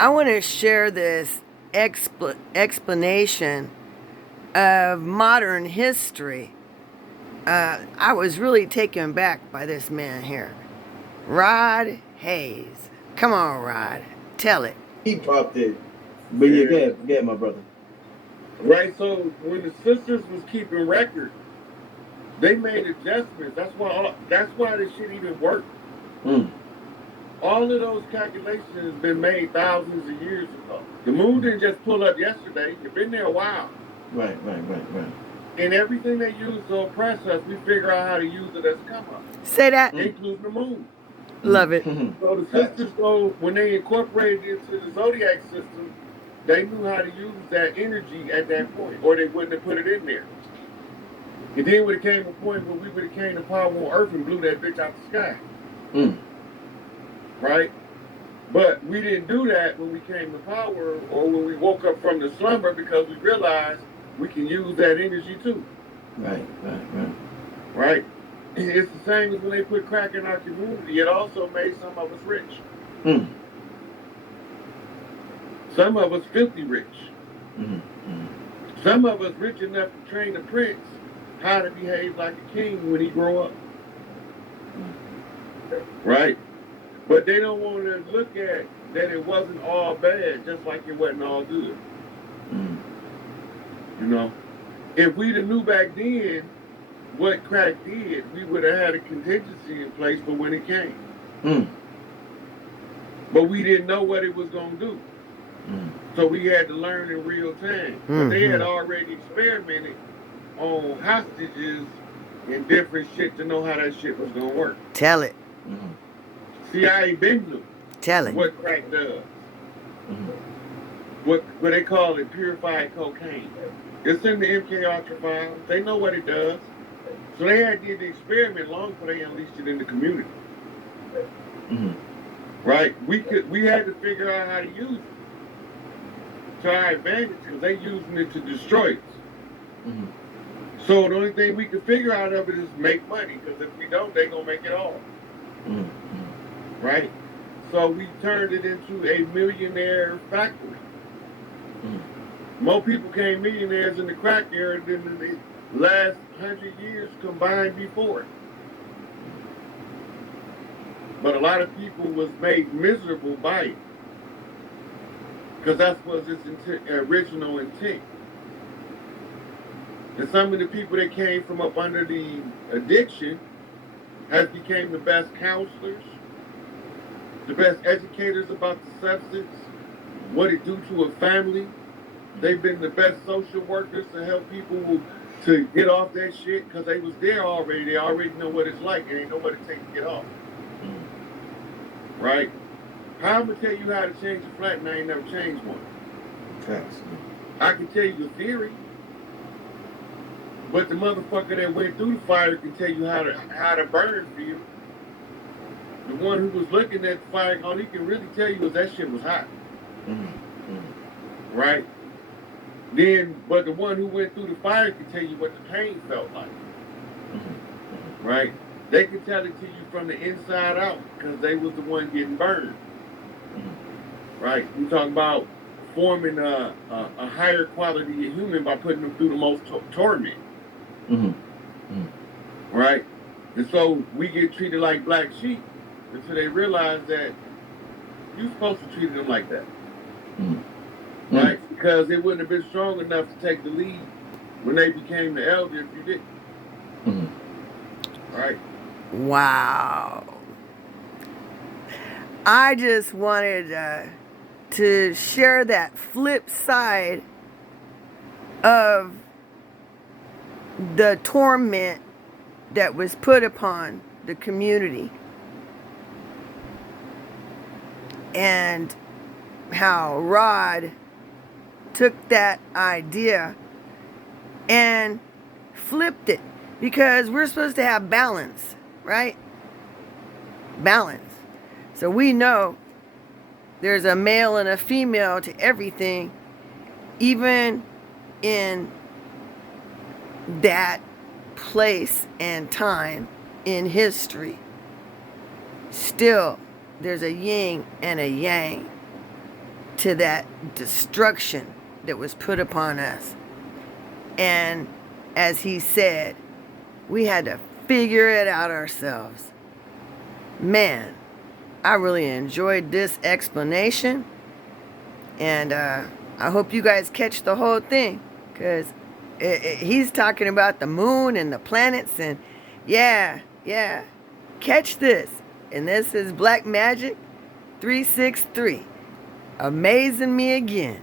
I want to share this explanation of modern history. I was really taken back by this man here, Rod Hayes. Come on, Rod, tell it. He popped it. But yeah, go ahead, my brother. Right, so when the sisters was keeping record, they made adjustments. That's why this shit even worked. All of those calculations has been made thousands of years ago. The moon didn't just pull up yesterday. It's been there a while. Right. And everything they use to oppress us, we figure out how to use it as a come up. Say that. Including the moon. Love it. So the sisters, when they incorporated it into the zodiac system, they knew how to use that energy at that point, or they wouldn't have put it in there. And then when it came a point where we would have came to power on Earth and blew that bitch out the sky. Right? But we didn't do that when we came to power or when we woke up from the slumber, because we realized we can use that energy too. Right? It's the same as when they put crack in our community. It also made some of us rich. Some of us filthy rich. Some of us rich enough to train a prince how to behave like a king when he grow up. Right? But they don't want to look at that it wasn't all bad, just like it wasn't all good. You know? If we'd have knew back then what crack did, we would have had a contingency in place for when it came. But we didn't know what it was going to do. So we had to learn in real time. But they had already experimented on hostages and different shit to know how that shit was going to work. Tell it. CIA been knew. Tell it. What crack does. What they call it, purified cocaine. It's in the MK Ultra files. They know what it does. So they had did the experiment long before they unleashed it in the community. Right? We had to figure out how to use it to our advantage, because they using it to destroy us. So the only thing we can figure out of it is make money, because if we don't, they gonna make it all. Right? So we turned it into a millionaire factory. More people became millionaires in the crack era than in the last 100 years combined before it. But a lot of people was made miserable by it, because that was its original intent. And some of the people that came from up under the addiction has became the best counselors, the best educators about the substance, what it do to a family. They've been the best social workers to help people to get off that shit, because they was there already. They already know what it's like, and they know what it takes to get off. Right? How I'm going to tell you how to change a flat and I ain't never changed one? I can tell you the theory, but the motherfucker that went through the fire can tell you how to burn for you. The one who was looking at the fire, all he can really tell you is that shit was hot. Right? But the one who went through the fire can tell you what the pain felt like. Right? They can tell it to you from the inside out, because they was the one getting burned. Right? We talking about forming a higher quality of human by putting them through the most torment. Right? And so we get treated like black sheep until they realize that you're supposed to treat them like that. Right? Because they wouldn't have been strong enough to take the lead when they became the elder if you didn't. Right? Wow. I just wanted to share that flip side of the torment that was put upon the community, and how Rod took that idea and flipped it, because we're supposed to have balance, right? Balance. So we know there's a male and a female to everything, even in that place and time in history. Still, there's a yin and a yang to that destruction that was put upon us. And as he said, we had to figure it out ourselves. Man, I really enjoyed this explanation. And I hope you guys catch the whole thing. Because he's talking about the moon and the planets. And yeah. Catch this. And this is Black Magic 363. Amazing me again.